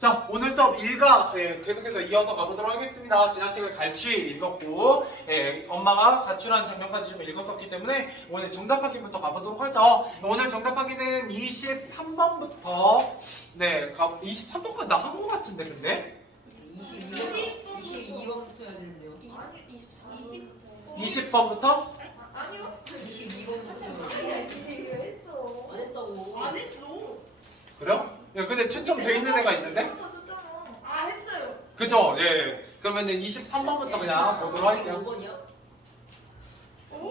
자, 오늘 수업 일과 계속해서 이어서 가보도록 하겠습니다. 지난 시간에 갈취 읽었고 엄마가 가출한 장면까지 좀 읽었었기 때문에 오늘 정답 확인부터 가보도록 하죠. 오늘 정답 확인은 23번부터 23번까지 나 한 거 같은데 근데? 22번부터 해야 되는데요. 20번부터? 아니요. 22번부터 했어. 안 했다고. 안 했어. 그래요? 야, 근데 채점 돼 있는 애가 있는데? 아 했어요. 그죠? 예. 그러면은 23번부터 그냥 보도록 할게요. 5번이요?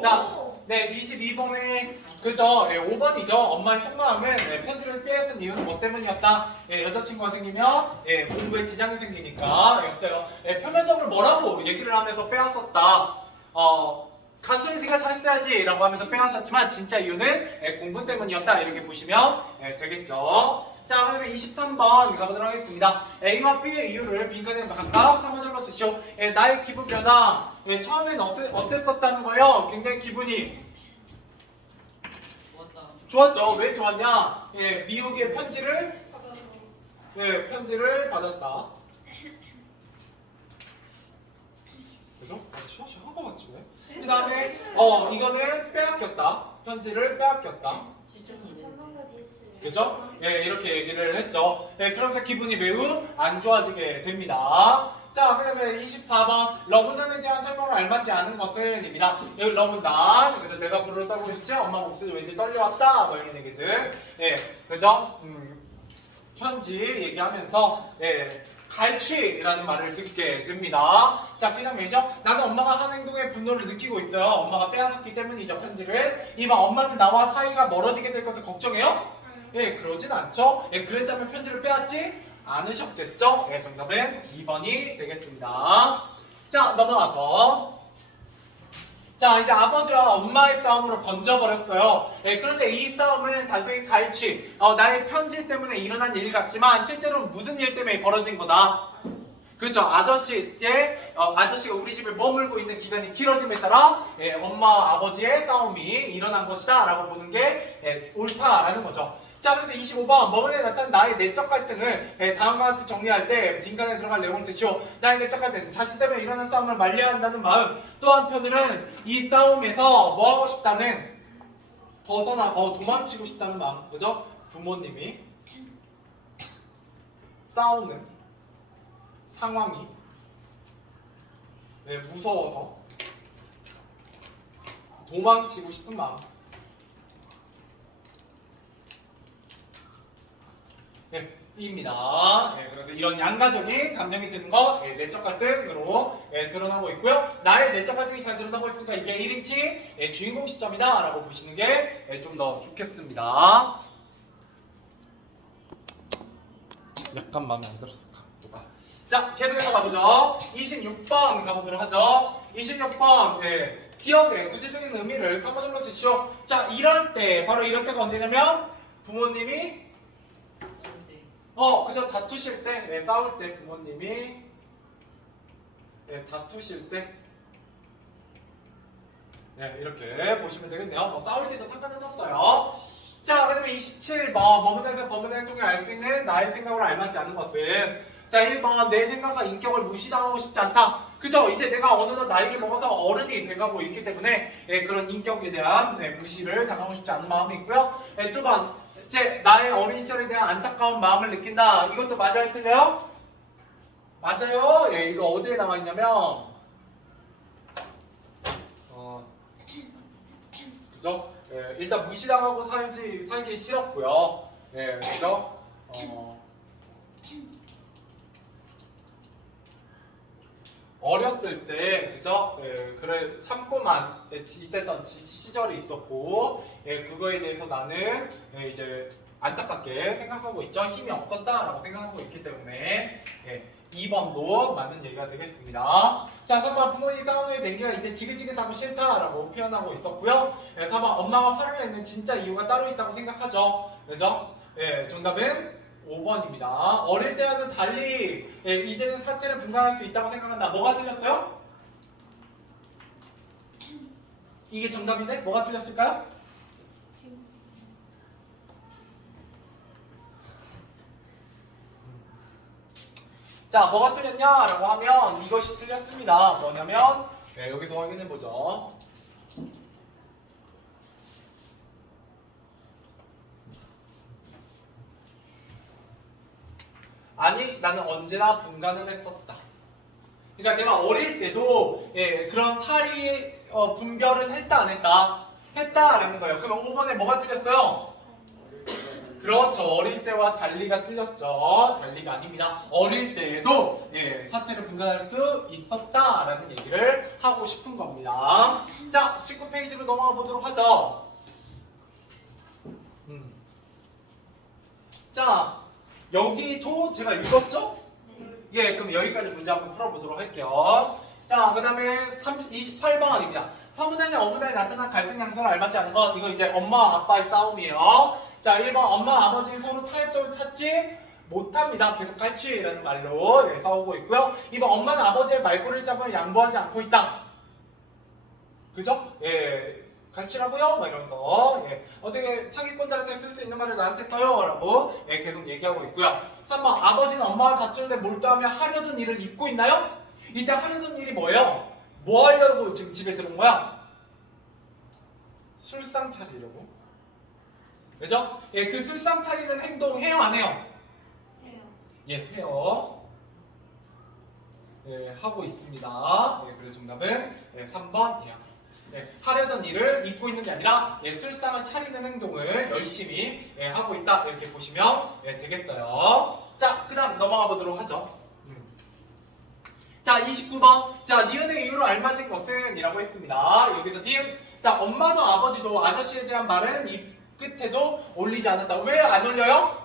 자, 네, 22번에 그죠? 5번이죠. 엄마의 속마음은 편지를 빼앗은 이유는 뭐 때문이었다? 여자친구가 생기면 공부에 지장이 생기니까 였어요. 표면적으로 뭐라고 얘기를 하면서 빼앗았다. 간수를 네가 잘했어야지 라고 하면서 빼앗았지만 진짜 이유는 공부 때문이었다. 이렇게 보시면 되겠죠. 자, 그러면 23번 가보도록 하겠습니다. A와 B의 이유를 빈칸에 각각 3화절로 쓰시오. 나의 기분 변화. 처음엔 어땠었다는 거예요? 굉장히 기분이 좋았다. 좋았죠. 왜 좋았냐? 미국의 편지를 받았다. 그죠? 시한 거 같지 왜? 그 다음에 이거는 빼앗겼다. 편지를 빼앗겼다. 7점인데. 그죠? 이렇게 얘기를 했죠. 그러면서 기분이 매우 안 좋아지게 됩니다. 자, 그러면 24번 러브난에 대한 설명을 알맞지 않은 것은 입니다. 여기 러브난 그래서 내가 불을 떨고 있지 엄마 목소리 왠지 떨려왔다 뭐 이런 얘기들. 그죠? 편지 얘기하면서 갈취라는 말을 듣게 됩니다. 자, 그 장면이죠. 나는 엄마가 하는 행동에 분노를 느끼고 있어요. 엄마가 빼앗았기 때문이죠, 편지를. 이봐, 엄마는 나와 사이가 멀어지게 될 것을 걱정해요? 그러진 않죠. 그랬다면 편지를 빼앗지 않으셨겠죠? 정답은 2번이 되겠습니다. 자, 넘어가서. 자, 이제 아버지와 엄마의 싸움으로 번져버렸어요. 그런데 이 싸움은 단순히 갈취, 나의 편지 때문에 일어난 일 같지만 실제로 무슨 일 때문에 벌어진 거다. 그렇죠. 아저씨가 우리 집에 머물고 있는 기간이 길어짐에 따라 엄마, 아버지의 싸움이 일어난 것이다 라고 보는 게 옳다라는 거죠. 자, 그래서 25번 머문에 나타난 나의 내적 갈등을 다음과 같이 정리할 때 빈칸에 들어갈 내용을 쓰시오. 나의 내적 갈등, 자신 때문에 일어난 싸움을 말려야 한다는 마음. 또 한편으로는 이 싸움에서 뭐 하고 싶다는 도망치고 싶다는 마음. 그죠? 부모님이 싸우는 상황이 무서워서 도망치고 싶은 마음. 입니다. 그래서 이런 양가적인 감정이 드는 것, 내적 갈등으로 드러나고 있고요. 나의 내적 갈등이 잘 드러나고 있으니까 이게 1인칭 주인공 시점이다 라고 보시는 게 좀 더 좋겠습니다. 약간 마음에 안 들었을까? 자, 계속해서 가보죠. 26번 가보도록 하죠. 26번, 기억의 구체적인 의미를 3번으로 쓰시오. 자, 바로 이럴 때가 언제냐면 부모님이 그죠? 다투실 때, 싸울 때 부모님이 다투실 때 이렇게 보시면 되겠네요. 뭐 싸울 때도 상관은 없어요. 자, 그다음에 27번 머문에서 범인의 행동을 알 수 있는 나의 생각으로 알맞지 않은 것은 자, 1번 내 생각과 인격을 무시당하고 싶지 않다. 그죠? 이제 내가 어느덧 나이를 먹어서 어른이 돼가고 있기 때문에 그런 인격에 대한 무시를 당하고 싶지 않은 마음이 있고요. 2번 이제 나의 어린 시절에 대한 안타까운 마음을 느낀다. 이것도 맞아요? 틀려요? 맞아요. 이거 어디에 나와 있냐면 그죠? 일단 무시당하고 살기 싫었고요. 그죠? 어렸을 때, 그죠? 그래, 참고만 있던 시절이 있었고, 그거에 대해서 나는 이제 안타깝게 생각하고 있죠. 힘이 없었다라고 생각하고 있기 때문에, 2번도 맞는 얘기가 되겠습니다. 자, 3번 부모님 싸움에 냉기가 이제 지긋지긋하고 싫다라고 표현하고 있었고요. 4번 엄마가 화를 내는 진짜 이유가 따로 있다고 생각하죠. 그죠? 정답은 5번입니다. 어릴 때와는 달리 이제는 사태를 분간할 수 있다고 생각한다. 뭐가 틀렸어요? 이게 정답인데? 뭐가 틀렸을까요? 자, 뭐가 틀렸냐라고 하면 이것이 틀렸습니다. 뭐냐면 네, 여기서 확인해 보죠. 아니, 나는 언제나 분간을 했었다. 그러니까 내가 어릴 때도 그런 사리 분별은 했다 안 했다? 했다라는 거예요. 그럼 5번에 뭐가 틀렸어요? 그렇죠. 어릴 때와 달리가 틀렸죠. 달리가 아닙니다. 어릴 때에도 사태를 분간할 수 있었다라는 얘기를 하고 싶은 겁니다. 자, 19페이지로 넘어가 보도록 하죠. 자, 여기도 제가 읽었죠? 예, 그럼 여기까지 문제 한번 풀어보도록 할게요. 자, 그 다음에 28번입니다. 서문안에 어문안에 나타난 갈등 양상을 알맞지 않은 것. 이거 이제 엄마와 아빠의 싸움이에요. 자, 1번 엄마, 아버지는 서로 타협점을 찾지 못합니다. 계속 갈취라는 말로 싸우고 있고요. 2번 엄마는 아버지의 말꼬리를 잡아 양보하지 않고 있다. 그죠? 예, 갈취라고요? 막 이러면서 어떻게 사기꾼들한테 쓸 수 있는 말을 나한테 써요? 라고 계속 얘기하고 있고요. 3번 아버지는 엄마와 다투는데 몰두하며 하려던 일을 잊고 있나요? 이때 하려던 일이 뭐예요? 뭐 하려고 지금 집에 들어온 거야? 술상 차리려고. 그죠? 예, 그 술상 차리는 행동 해요, 안 해요? 해요. 예, 해요. 예, 하고 있습니다. 예, 그래서 정답은 3번이에요. 예, 하려던 일을 잊고 있는 게 아니라 술상을 차리는 행동을 열심히 하고 있다. 이렇게 보시면 되겠어요. 자, 그 다음 넘어가 보도록 하죠. 자, 29번. 자, 니은의 이유로 알맞은 것은 이라고 했습니다. 여기서 니은. 자, 엄마도 아버지도 아저씨에 대한 말은 이 끝에도 올리지 않았다. 왜 안 올려요?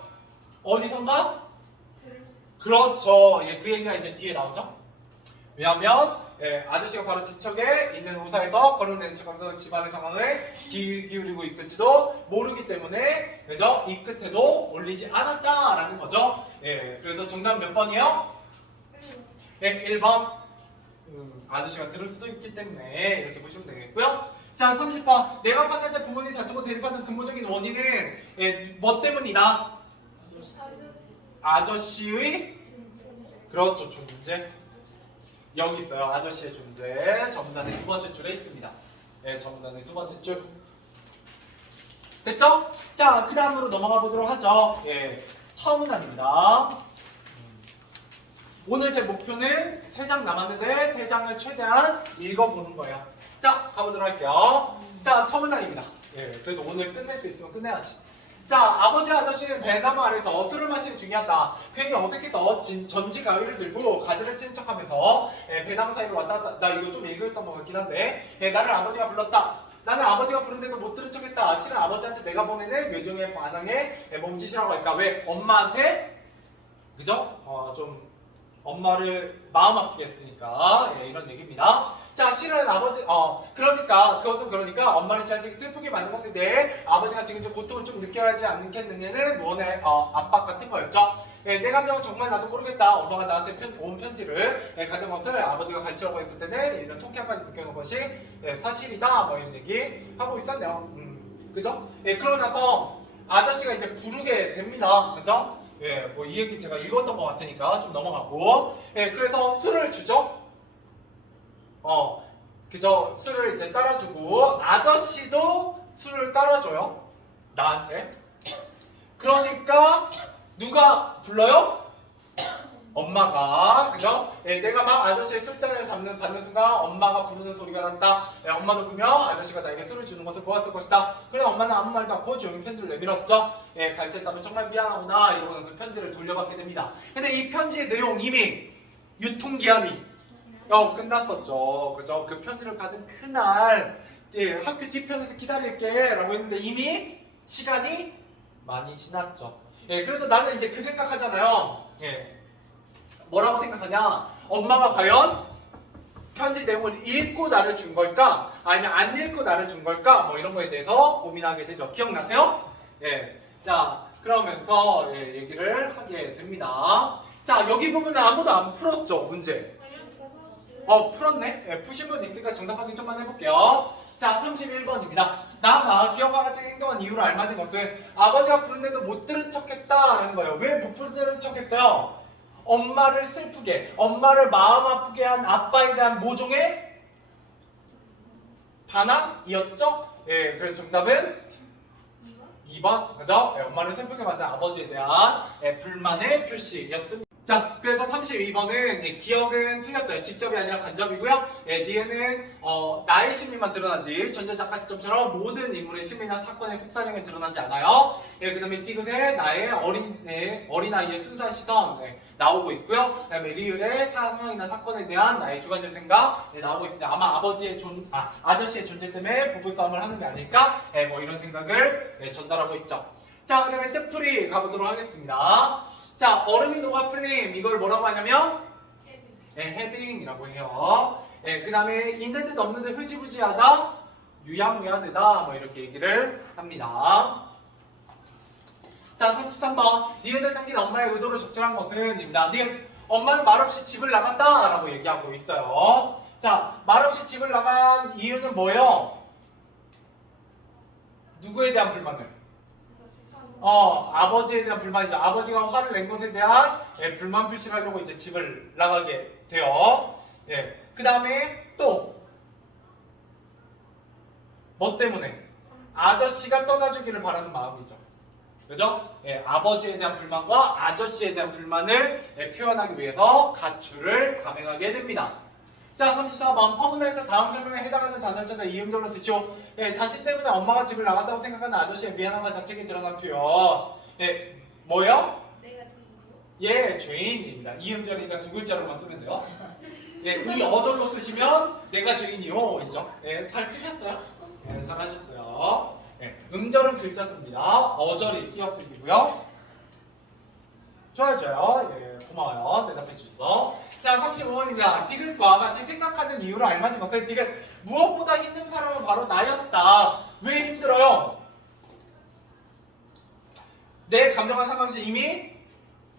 어디선가? 그렇죠. 예, 그 얘기가 이제 뒤에 나오죠. 왜냐하면 아저씨가 바로 지척에 있는 우사에서 걸어내는 척하면서 집안의 상황을 기울이고 있을지도 모르기 때문에 그죠? 이 끝에도 올리지 않았다라는 거죠. 예, 그래서 정답 몇 번이에요? 1번. 아저씨가 들을 수도 있기 때문에 이렇게 보시면 되겠고요. 자, 30번. 내가 판단 때 부모님이 다투고 대립하는 근본적인 원인은 뭐 때문이다? 아저씨의 그렇죠, 존재. 여기 있어요. 아저씨의 존재. 전문단의 두 번째 줄에 있습니다. 네, 전문단의 두 번째 줄. 됐죠? 자, 그 다음으로 넘어가 보도록 하죠. 예, 처문단입니다. 오늘 제 목표는 3장 남았는데 3장을 최대한 읽어보는 거예요. 자, 가보도록 할게요. 자, 처문단입니다. 예, 그래도 오늘 끝낼 수 있으면 끝내야지. 자, 아버지 아저씨는 배나무 아래서 술을 마시는 중이었다. 괜히 어색해서 전지 가위를 들고 가지를 치는 척하면서 배나무 사이로 왔다 갔다. 나 이거 좀 읽었던 것 같긴 한데 나를 아버지가 불렀다. 나는 아버지가 부른데도 못 들은 척했다. 실은 아버지한테 내가 보내는 묘종의 반항에 몸짓이라고 할까. 왜? 엄마한테 그죠? 좀 엄마를 마음 아프게 했으니까 이런 얘기입니다. 자, 실은 아버지 그러니까 그것은 그러니까 엄마를 지나치게 슬프게 만든 것에 대해 아버지가 지금 좀 고통을 좀 느껴야 하지 않겠느냐는 무언의 압박 같은 거였죠. 내 감정은 정말 나도 모르겠다. 엄마가 나한테 온 편지를 가진 것을 아버지가 가르치라고 했을 때는 일단 통쾌함까지 느껴는 것이 사실이다. 뭐 이런 얘기 하고 있었네요. 그죠? 그러고 나서 아저씨가 이제 부르게 됩니다. 그죠? 뭐 이 얘기 제가 읽었던 것 같으니까 좀 넘어가고. 그래서 술을 주죠. 그죠? 술을 이제 따라주고 아저씨도 술을 따라줘요. 나한테. 그러니까 누가 불러요? 엄마가. 그죠? 내가 막 아저씨의 술잔을 받는 순간 엄마가 부르는 소리가 난다. 엄마도 그러면 아저씨가 나에게 술을 주는 것을 보았을 것이다. 그래 엄마는 아무 말도 않고 조용히 편지를 내밀었죠. 갈취했다면 정말 미안하구나 이러면서 편지를 돌려받게 됩니다. 근데 이 편지의 내용 이미 유통기한이 끝났었죠. 그죠? 그 편지를 받은 그날 학교 뒤편에서 기다릴게 라고 했는데 이미 시간이 많이 지났죠. 그래서 나는 이제 그 생각하잖아요. 뭐라고 생각하냐? 엄마가 과연 편지 내용을 읽고 나를 준 걸까? 아니면 안 읽고 나를 준 걸까? 뭐 이런 거에 대해서 고민하게 되죠. 기억나세요? 자, 그러면서 얘기를 하게 됩니다. 자, 여기 보면 아무도 안 풀었죠, 문제. 풀었네? 푸신 분 있으니까 정답 확인 좀만 해볼게요. 자, 31번입니다. 나가 기억과 같이 행동한 이유로 알맞은 것은 아버지가 부르는데도 못 들은 척 했다라는 거예요. 왜 못 들은 척 했어요? 엄마를 슬프게, 엄마를 마음 아프게 한 아빠에 대한 모종의 반항이었죠? 예, 그래서 정답은 2번, 그죠? 예, 엄마를 슬프게 만든 아버지에 대한 불만의 표시였습니다. 자, 그래서 32번은 기억은 틀렸어요. 직접이 아니라 간접이고요. 니은은 나의 심리만 드러나지 전자작가 시점처럼 모든 인물의 심리나 사건의 속사정에 드러나지 않아요. 그 다음에 디귿의 나의 어린아이의 순수한 시선 나오고 있고요. 그 다음에 리을의 상황이나 사건에 대한 나의 주관적 생각 나오고 있습니다. 아마 아저씨의 존재 때문에 부부싸움을 하는 게 아닐까? 뭐 이런 생각을 전달하고 있죠. 자, 그 다음에 뜻풀이 가보도록 하겠습니다. 자, 얼음이 녹아 풀림, 이걸 뭐라고 하냐면 헤딩이라고 해요. 그 다음에 있는 듯 없는 듯 흐지부지하다, 유야무야되다, 뭐 이렇게 얘기를 합니다. 자, 33번 니은에 담긴 엄마의 의도를 적절한 것은 입니다. 니은, 엄마는 말없이 집을 나갔다 라고 얘기하고 있어요. 자, 말없이 집을 나간 이유는 뭐예요? 누구에 대한 불만을? 아버지에 대한 불만이죠. 아버지가 화를 낸 것에 대한 불만 표시를 하려고 이제 집을 나가게 돼요. 그 다음에 또 뭐 때문에? 아저씨가 떠나주기를 바라는 마음이죠. 그죠? 아버지에 대한 불만과 아저씨에 대한 불만을 표현하기 위해서 가출을 감행하게 됩니다. 자, 34번 퍼문에서 다음 설명에 해당하는 단어를 찾아 이음절로 쓰죠. 자신 때문에 엄마가 집을 나갔다고 생각하는 아저씨의 미안함과 자책이 드러난 표현. 뭐요? 내가 주인이요? 죄인입니다. 이음절이니까 두 글자로만 쓰면 돼요. 이 어절로 쓰시면 내가 주인이요 이죠. 잘 쓰셨어요? 잘하셨어요. 음절은 글자 씁니다. 어절이 띄어쓰기고요. 좋아요. 고마워요. 대답해 주셔서. 자, 35번입니다. 디귿과 같이 생각하는 이유를 알맞은 것은 디귿, 무엇보다 힘든 사람은 바로 나였다. 왜 힘들어요? 내 감정한 상황에서 이미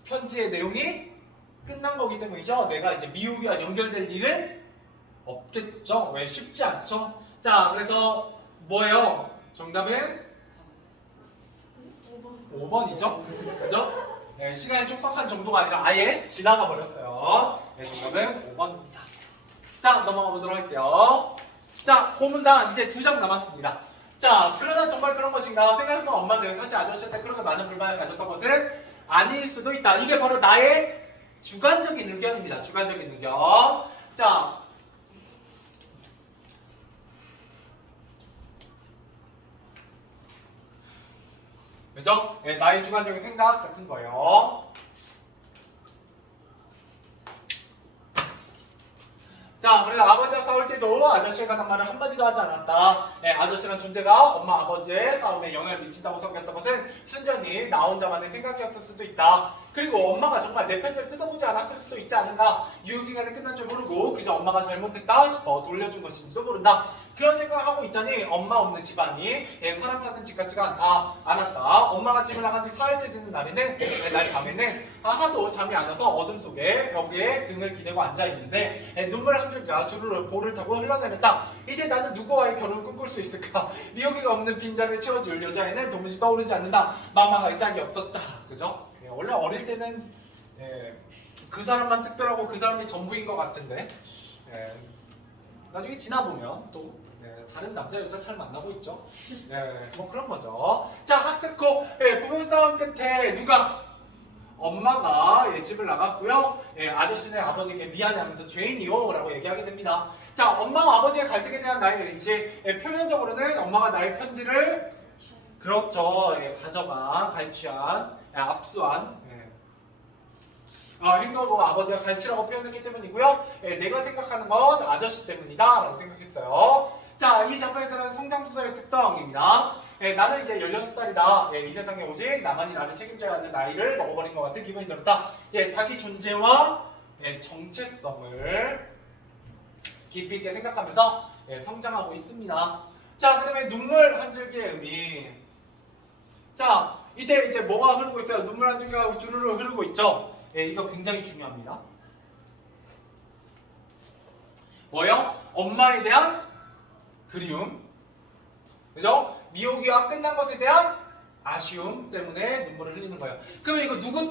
편지의 내용이 끝난 거기 때문이죠. 내가 이제 미국이와 연결될 일은 없겠죠. 왜? 쉽지 않죠. 자, 그래서 뭐예요? 정답은 5번이죠. 그죠? 시간이 촉박한 정도가 아니라 아예 지나가 버렸어요. 정답은 5번입니다. 자, 넘어가 보도록 할게요. 자, 고문단 이제 2장 남았습니다. 자, 그러나 정말 그런 것인가? 생각해보면 엄마는 사실 아저씨한테 그렇게 많은 불만을 가졌던 것은 아닐 수도 있다. 이게 바로 나의 주관적인 의견입니다. 주관적인 의견. 자, 그죠? 나의 주관적인 생각 같은 거예요. 자, 그래서 아버지와 싸울 때도 아저씨에 관한 말을 한마디도 하지 않았다. 아저씨란 존재가 엄마 아버지의 싸움에 영향을 미친다고 생각했던 것은 순전히 나 혼자만의 생각이었을 수도 있다. 그리고 엄마가 정말 내 편지를 뜯어보지 않았을 수도 있지 않은가. 유효기간이 끝난 줄 모르고 그저 엄마가 잘못했다 싶어 돌려준 것인지도 모른다. 그런 생각을 하고 있자니 엄마 없는 집안이 사람 사는 집 같지가 않았다. 엄마가 집을 나간 지 사흘째 되는 날에는 날 밤에는 하도 잠이 안 와서 어둠 속에 벽에 등을 기대고 앉아있는데 눈물 한 줄기가 주르륵 볼을 타고 흘러내렸다. 이제 나는 누구와의 결혼을 꿈꿀 수 있을까? 미역이가 없는 빈잔을 채워줄 여자애는 도무지 떠오르지 않는다. 마마가 이 짝이 없었다. 그죠? 원래 어릴 때는 그 사람만 특별하고 그 사람이 전부인 것 같은데 나중에 지나보면 또 다른 남자 여자 잘 만나고 있죠. 뭐 그런 거죠. 자, 학습코 부부싸움 끝에 누가? 엄마가 집을 나갔고요. 아저씨는 아버지에게 미안해하면서 죄인이요 라고 얘기하게 됩니다. 자, 엄마와 아버지의 갈등에 대한 나의 의지. 표면적으로는 엄마가 나의 편지를 그렇죠. 가져가 갈취한 압수한 행동을 보고 아버지가 갈취라고 표현했기 때문이고요. 내가 생각하는 건 아저씨 때문이다 라고 생각했어요. 자, 이 작품에서는 성장소설의 특성입니다. 나는 이제 16살이다. 이 세상에 오직 나만이 나를 책임져야 하는 나이를 먹어버린 것 같은 기분이 들었다. 자기 존재와 정체성을 깊이 있게 생각하면서 성장하고 있습니다. 자, 그 다음에 눈물 한 줄기의 의미. 자, 이때 이제 뭐가 흐르고 있어요? 눈물 한 줄기가 주르르 흐르고 있죠? 이거 굉장히 중요합니다. 뭐요? 엄마에 대한 그리움. 그죠? 미호기와 끝난 것에 대한 아쉬움 때문에 눈물을 흘리는 거예요. 그러면 이거 누구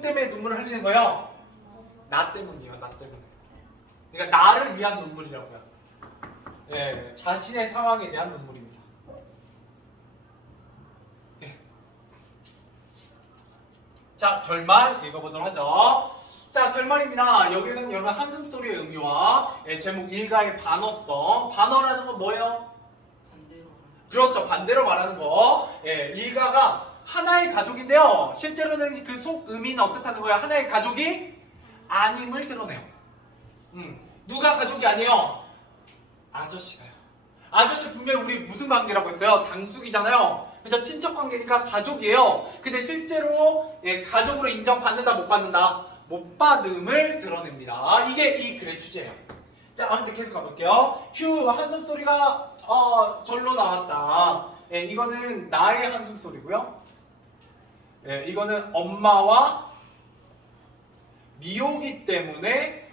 때문에 눈물을 흘리는 거예요? 나 때문이에요. 나 때문에. 그러니까 나를 위한 눈물이라고요. 예, 자신의 상황에 대한 눈물입니다. 예. 자, 결말 읽어보도록 하죠. 자, 결말입니다. 여기서는 여러분 한숨소리의 의미와 제목 일가의 반어성. 반어라는 건 뭐예요? 반대로. 그렇죠. 반대로 말하는 거. 일가가 하나의 가족인데요. 실제로는 그 속 의미는 어떻다는 거예요? 하나의 가족이 아님을 드러내요. 누가 가족이 아니에요? 아저씨가요. 아저씨 분명히 우리 무슨 관계라고 했어요? 당숙이잖아요. 그래서 친척 관계니까 가족이에요. 근데 실제로 가족으로 인정받는다 못 받는다? 못 받음을 드러냅니다. 이게 이 글의 주제예요. 자, 아무튼 계속 가볼게요. 휴, 한숨소리가 절로 나왔다. 이거는 나의 한숨소리고요. 이거는 엄마와 미호기 때문에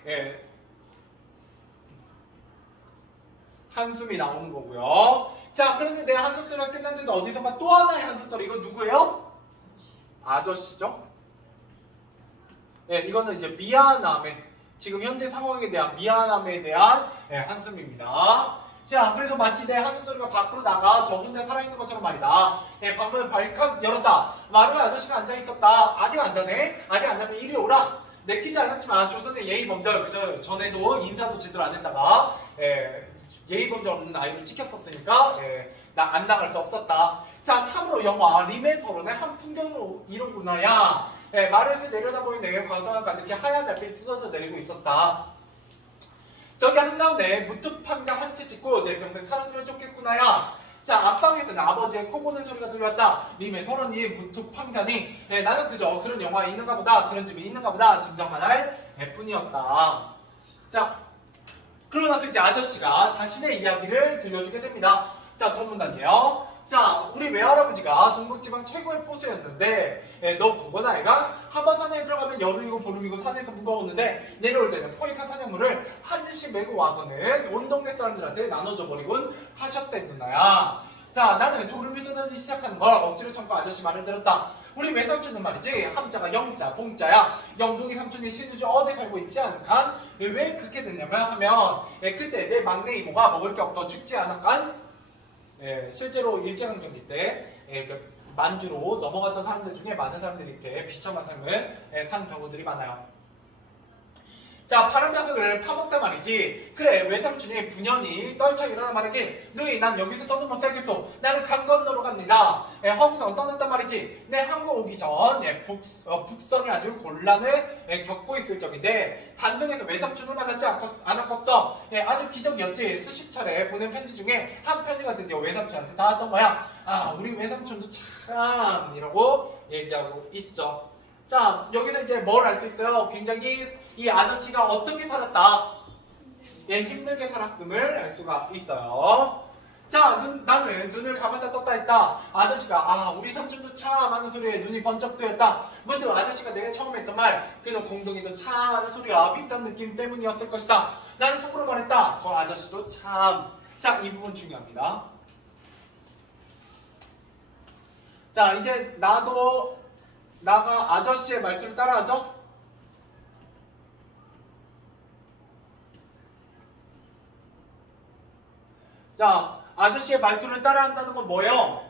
한숨이 나오는 거고요. 자, 그런데 내 한숨소리가 끝났는데 어디선가 또 하나의 한숨소리. 이거 누구예요? 아저씨죠? 이거는 이제 미안함에, 지금 현재 상황에 대한 미안함에 대한 한숨입니다. 자, 그래서 마치 내 한숨소리가 밖으로 나가 저 혼자 살아있는 것처럼 말이다. 방문을 발칵 열었다. 마루 아저씨가 앉아있었다. 아직 안 자네? 아직 안 자면 이리 오라. 내키지 않았지만 조선의 예의범절, 그저 전에도 인사도 제대로 안 했다가 예의범절 없는 아이를 찍혔었으니까 나 안 나갈 수 없었다. 자, 참으로 영화 림의 서론의 한 풍경으로 이루구나야. 마루에서 내려다보이는 과수가 가득히 하얀 달빛이 쏟아져 내리고 있었다. 저기 한가운데 무뚝판장 한 채 짓고 내 평생 살았으면 좋겠구나야. 자, 앞방에서는 아버지의 코 고는 소리가 들려왔다. 림의 서론이 무뚝판자니 나는 그저 그런 영화에 있는가 보다, 그런 집이 있는가 보다 짐작만 할 뿐이었다. 자, 그러고 나서 이제 아저씨가 자신의 이야기를 들려주게 됩니다. 자, 본문단이에요. 자, 우리 외할아버지가 동북지방 최고의 포수였는데 너 그거나 아이가? 한번 산에 들어가면 여름이고 보름이고 산에서 무거웠는데 내려올 때는 포획한 사냥물을 한 집씩 메고 와서는 온 동네 사람들한테 나눠줘 버리곤 하셨대 누나야. 자, 나는 졸음이 쏟아지기 시작하는 걸 억지로 참고 아저씨 말을 들었다. 우리 외삼촌은 말이지 함자가 영자, 봉자야. 영봉이 삼촌이 신우주 어디 살고 있지 않간? 왜 그렇게 됐냐면 하면 그때 내 막내 이모가 먹을 게 없어 죽지 않았간? 실제로 일제강점기 때 만주로 넘어갔던 사람들 중에 많은 사람들이 이렇게 비참한 삶을 산 경우들이 많아요. 자, 파란 자극을 파먹다 말이지. 그래, 외삼촌이 분연히 떨쳐 일어나 말이지. 너희 난 여기서 떠는 못 살겠어. 나는 강 건너러 갑니다. 허구성 떠났단 말이지. 내 한국 오기 전 북성이 아주 곤란을 겪고 있을 적인데 단둥에서 외삼촌을 만나지 않았겠어. 아주 기적이었지. 수십 차례 보낸 편지 중에 한 편지가 드디어 외삼촌한테 닿았던 거야. 아, 우리 외삼촌도 참 이라고 얘기하고 있죠. 자, 여기서 이제 뭘 알 수 있어요? 굉장히 이 아저씨가 어떻게 살았다, 힘들게 살았음을 알 수가 있어요. 자, 나는 눈을 감았다 떴다 했다. 아저씨가 우리 삼촌도 참 하는 소리에 눈이 번쩍 뜨였다. 문득 아저씨가 내가 처음에 했던 말, 그는 공동이도 참 하는 소리와 비슷한 느낌 때문이었을 것이다. 나는 속으로 말했다. 그 아저씨도 참. 자, 이 부분 중요합니다. 자, 이제 나가 아저씨의 말투를 따라하죠? 자, 아저씨의 말투를 따라한다는 건 뭐예요?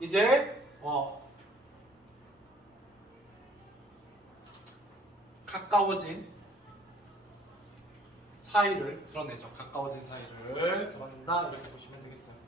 이제 가까워진 사이를 드러내죠. 가까워진 사이를 드러낸다, 이렇게 보시면 되겠어요.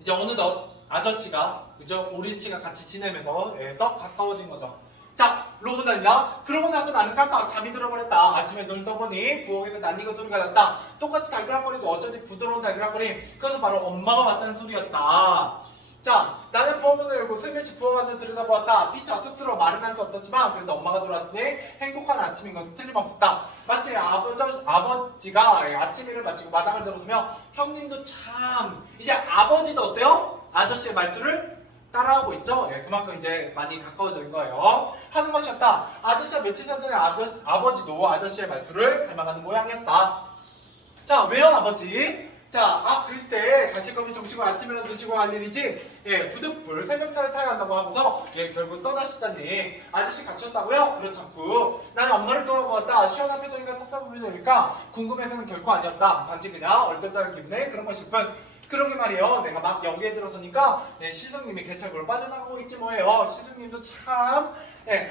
이제 어느덧 아저씨가 그죠, 오린치가 같이 지내면서 썩 가까워진 거죠. 자, 로그단이야. 그러고 나서 나는 깜빡 잠이 들어버렸다. 아침에 눈을 떠보니 부엌에서 낯익은 소리가 났다. 똑같이 달그락거리도 어쩐지 부드러운 달그락거림. 그것은 바로 엄마가 왔다는 소리였다. 자, 나는 부엌문을 열고 슬며시 부엌안을 들여다보았다. 피차 쑥스러워 말은 할 수 없었지만 그래도 엄마가 돌아왔으니 행복한 아침인 것은 틀림없었다. 마치 아버지가 아침 일을 마치고 마당을 들어서며 형님도 참 이제 아버지도 어때요? 아저씨의 말투를 따라하고 있죠? 예, 그만큼 이제 많이 가까워진 거예요. 하는 것이었다. 아저씨가 며칠 전에 아버지도 아저씨의 말투를 닮아가는 모양이었다. 자, 왜요 아버지? 자, 글쎄 가실 거면 정식으로 아침이라도 드시고 갈 일이지. 예, 부득불 새벽차를 타야 한다고 하고서 결국 떠나시자니 아저씨 갇혔다고요? 그렇잖고 나는 엄마를 돌아보았다. 시원한 표정인가 섭섭한 표정일까 궁금해서는 결코 아니었다. 단지 그냥 얼떨떨한 기분에 그런 것일 뿐. 그러게 말이에요. 내가 막 여기에 들어서니까 시숙님이 개찰구로 빠져나가고 있지 뭐예요. 시숙님도 참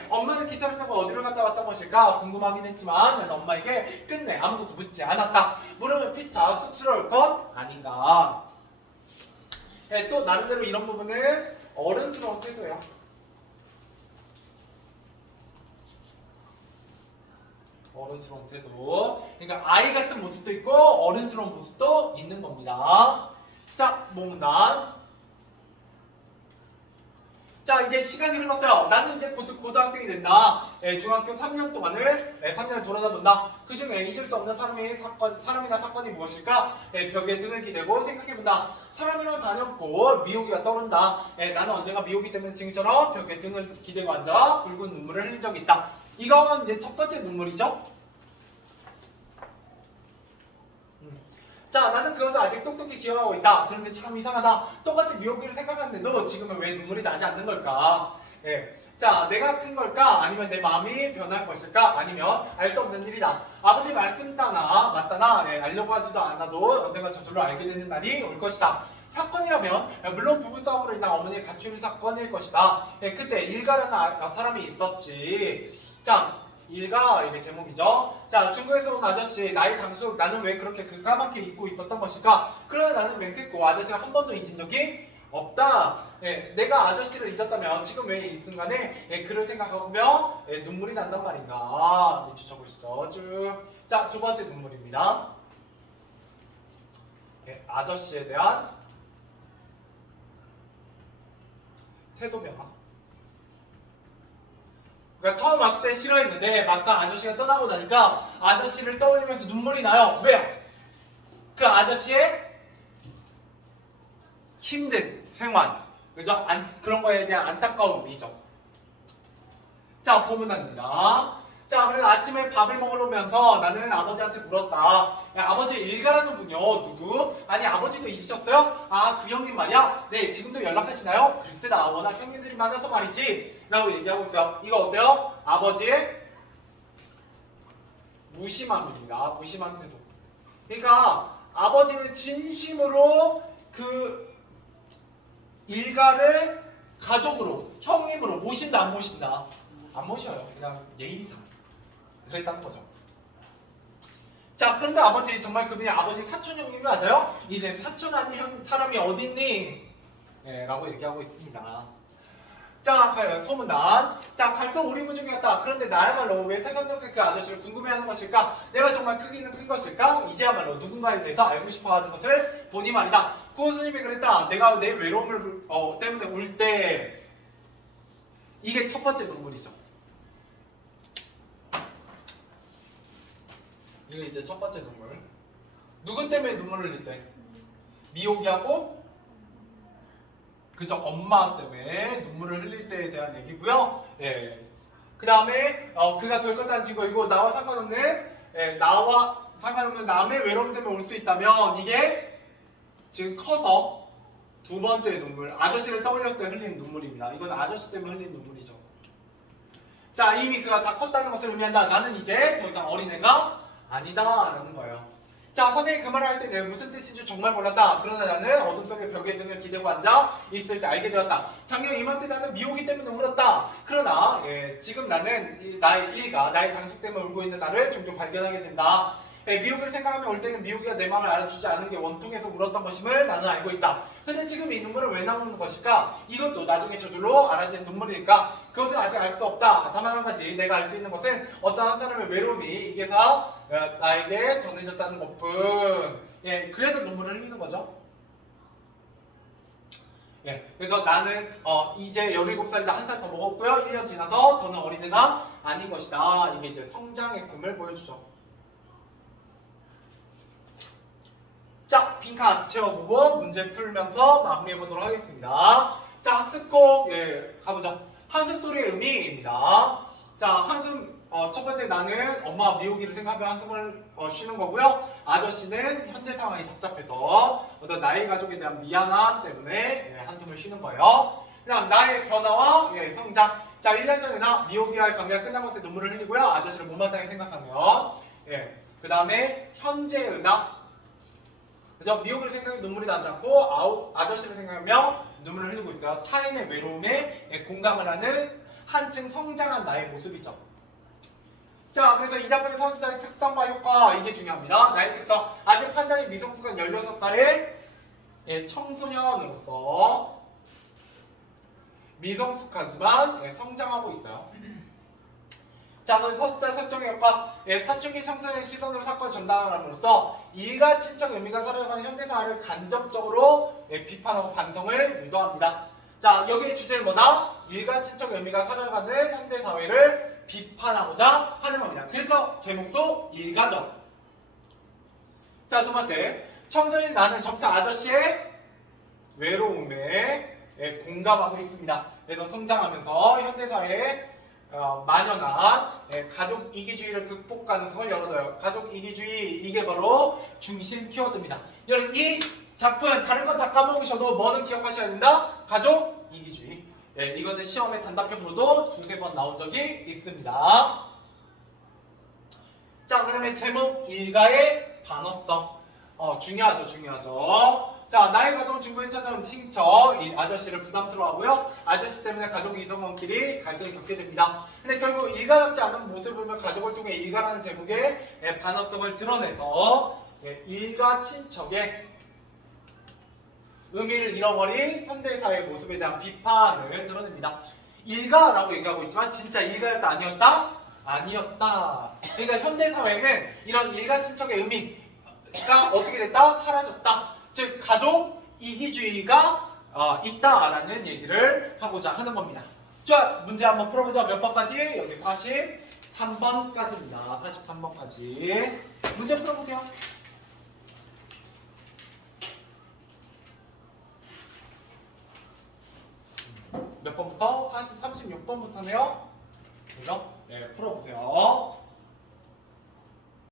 엄마는 기차를 타고 어디를 갔다 왔던 것일까 궁금하긴 했지만 난 엄마에게 끝내 아무것도 묻지 않았다. 물으면 피차 쑥스러울 것 아닌가. 또 나름대로 이런 부분은 어른스러운 태도예요. 어른스러운 태도. 그러니까 아이 같은 모습도 있고 어른스러운 모습도 있는 겁니다. 자, 모문단. 자, 이제 시간이 흘렀어요. 나는 이제 곧 고등학생이 된다. 중학교 3년 동안을 3년을 돌아다본다. 그 중에 잊을 수 없는 사람이나 사건이 무엇일까? 벽에 등을 기대고 생각해본다. 사람이랑 다녔고 미호기가 떠오른다. 나는 언젠가 미호기 때문에 지금처럼 벽에 등을 기대고 앉아 굵은 눈물을 흘린 적이 있다. 이건 이제 첫 번째 눈물이죠. 자, 나는 그것을 아직 똑똑히 기억하고 있다. 그런데 참 이상하다. 똑같이 미호기를 생각하는데도 지금은 왜 눈물이 나지 않는 걸까? 자, 내가 큰 걸까? 아니면 내 마음이 변할 것일까? 아니면 알 수 없는 일이다. 아버지 말씀 따나 맞다나 알려고 하지도 않아도 언젠가 저절로 알게 되는 날이 올 것이다. 사건이라면 물론 부부싸움으로 인한 어머니의 가출 사건일 것이다. 그때 일가라는 사람이 있었지. 자, 일가 이게 제목이죠. 자, 중국에서 온 아저씨 나의 당숙 나는 왜 그렇게 그 까맣게 잊고 있었던 것일까? 그러나 나는 맹세코 아저씨를 한 번도 잊은 적이 없다. 내가 아저씨를 잊었다면 지금 왜 이 순간에 그를 생각하며 눈물이 난단 말인가. 밑줄 쳐보시죠. 쭉. 자, 두 번째 눈물입니다. 아저씨에 대한 태도 변화. 그러니까 처음 왔을 때 싫어했는데 막상 아저씨가 떠나고 나니까 아저씨를 떠올리면서 눈물이 나요. 왜요? 그 아저씨의 힘든 생활, 그죠? 그런 거에 대한 안타까움이죠. 자, 보문단입니다. 자, 그래서 아침에 밥을 먹으러 오면서 나는 아버지한테 물었다. 야, 아버지 일가라는 분요 누구? 아니 아버지도 있으셨어요? 아, 그 형님 말이야? 네, 지금도 연락하시나요? 글쎄 나 워낙 형님들이 많아서 말이지 라고 얘기하고 있어요. 이거 어때요? 아버지의 무심함입니다. 무심한 태도. 그러니까 아버지는 진심으로 그 일가를 가족으로, 형님으로 모신다 안 모신다? 안 모셔요. 그냥 예의상 그랬다는 거죠. 자, 그런데 아버지 정말 그분이 아버지 사촌 형님이 맞아요? 이제 사촌 아닌 사람이 어딨니? 라고 얘기하고 있습니다. 자, 소문난. 자, 갈서 오리무중이었다. 그런데 나야말로 왜 세상스럽게 그 아저씨를 궁금해하는 것일까? 내가 정말 크기는 큰 것일까? 이제야말로 누군가에 대해서 알고 싶어하는 것을 보니 말이다. 구호스님이 그랬다. 내가 내 외로움을 때문에 울 때 이게 첫 번째 눈물이죠. 이게 이제 첫 번째 눈물. 누구 때문에 눈물을 흘릴 때? 미호기하고 그죠? 엄마 때문에 눈물을 흘릴 때에 대한 얘기고요. 그 다음에 그가 될 것 같다는 증거이고 나와 상관없는 남의 외로움 때문에 올 수 있다면 이게 지금 커서 두 번째 눈물, 아저씨를 떠올렸을 때 흘리는 눈물입니다. 이건 아저씨 때문에 흘리는 눈물이죠. 자, 이미 그가 다 컸다는 것을 의미한다. 나는 이제 더 이상 어린애가 아니다 라는 거예요. 자, 선생님이 그 말을 할 때 내가 무슨 뜻인지 정말 몰랐다. 그러나 나는 어둠 속의 벽에 등을 기대고 앉아 있을 때 알게 되었다. 작년 이맘때 나는 미호기 때문에 울었다. 그러나 지금 나는 나의 일가, 나의 당식 때문에 울고 있는 나를 종종 발견하게 된다. 미호기를 생각하면 올 때는 미호기가 내 마음을 알아주지 않은 게 원통해서 울었던 것임을 나는 알고 있다. 근데 지금 이 눈물은 왜 나오는 것일까? 이것도 나중에 저절로 알아진 눈물일까? 그것은 아직 알 수 없다. 다만 한 가지 내가 알 수 있는 것은 어떤 한 사람의 외로움이 이게서 나에게 전해졌다는 것뿐. 그래서 눈물을 흘리는 거죠. 예, 그래서 나는 이제 17살이다 한 살 더 먹었고요. 1년 지나서 더는 어린애가 아닌 것이다. 이게 이제 성장했음을 보여주죠. 자, 빈칸 채워보고 문제 풀면서 마무리해 보도록 하겠습니다. 자, 학습곡 가보자. 한숨 소리의 의미입니다. 자, 한숨 첫 번째 나는 엄마 미호기를 생각하며 한숨을 쉬는 거고요. 아저씨는 현재 상황이 답답해서 어떤 나의 가족에 대한 미안함 때문에 한숨을 쉬는 거예요. 그다음 나의 변화와 성장. 자, 1년 전에 나 미호기와의 관계가 끝난 것에 눈물을 흘리고요. 아저씨를 못마땅히 생각하며 그 다음에 현재의 은하. 그죠? 미호기를 생각해 눈물이 나지 않고 아저씨를 생각하며 눈물을 흘리고 있어요. 타인의 외로움에 공감을 하는 한층 성장한 나의 모습이죠. 자, 그래서 이 작품의 선수자의 특성과 효과 이게 중요합니다. 나의 특성 아직 판단이 미성숙한 16살의 청소년으로서 미성숙하지만 성장하고 있어요. 자, 그럼 서술자 설정의 효과 사춘기 청소년의 시선으로 사건을 전달함으로써 일가 친척 의미가 살아가는 현대사회를 간접적으로 비판하고 반성을 유도합니다. 자, 여기의 주제는 뭐다? 일가 친척 의미가 살아가는 현대사회를 비판하고자 하는 겁니다. 그래서 제목도 일가죠. 자, 두 번째 청소년 나는 점차 아저씨의 외로움에 공감하고 있습니다. 그래서 성장하면서 현대사회에 만연한 가족 이기주의를 극복 가능성을 열어둬요. 가족 이기주의 이게 바로 중심 키워드입니다. 여러분 이 작품 다른 건 다 까먹으셔도 뭐는 기억하셔야 된다? 가족 이기주의. 이거는 시험에 단답형으로도 두세 번 나온 적이 있습니다. 자, 그다음에 제목 일가의 반어성. 중요하죠. 자, 나의 가족은 중국에 찾아온 친척 이 아저씨를 부담스러워하고요. 아저씨 때문에 가족 이성원끼리 갈등을 겪게 됩니다. 근데 결국 일가답지 않은 모습을 보며 가족을 통해 일가라는 제목의 반어성을 드러내서 일가 친척의 의미를 잃어버린 현대사회의 모습에 대한 비판을 드러냅니다. 일가라고 얘기하고 있지만 진짜 일가였다 아니었다? 아니었다. 그러니까 현대사회는 이런 일가 친척의 의미가 어떻게 됐다? 사라졌다. 즉 가족 이기주의가 있다라는 얘기를 하고자 하는 겁니다. 자, 문제 한번 풀어보자. 몇 번까지? 여기 43번까지입니다. 43번까지 문제 풀어보세요. 몇 번부터? 36번부터네요. 그죠? 풀어보세요.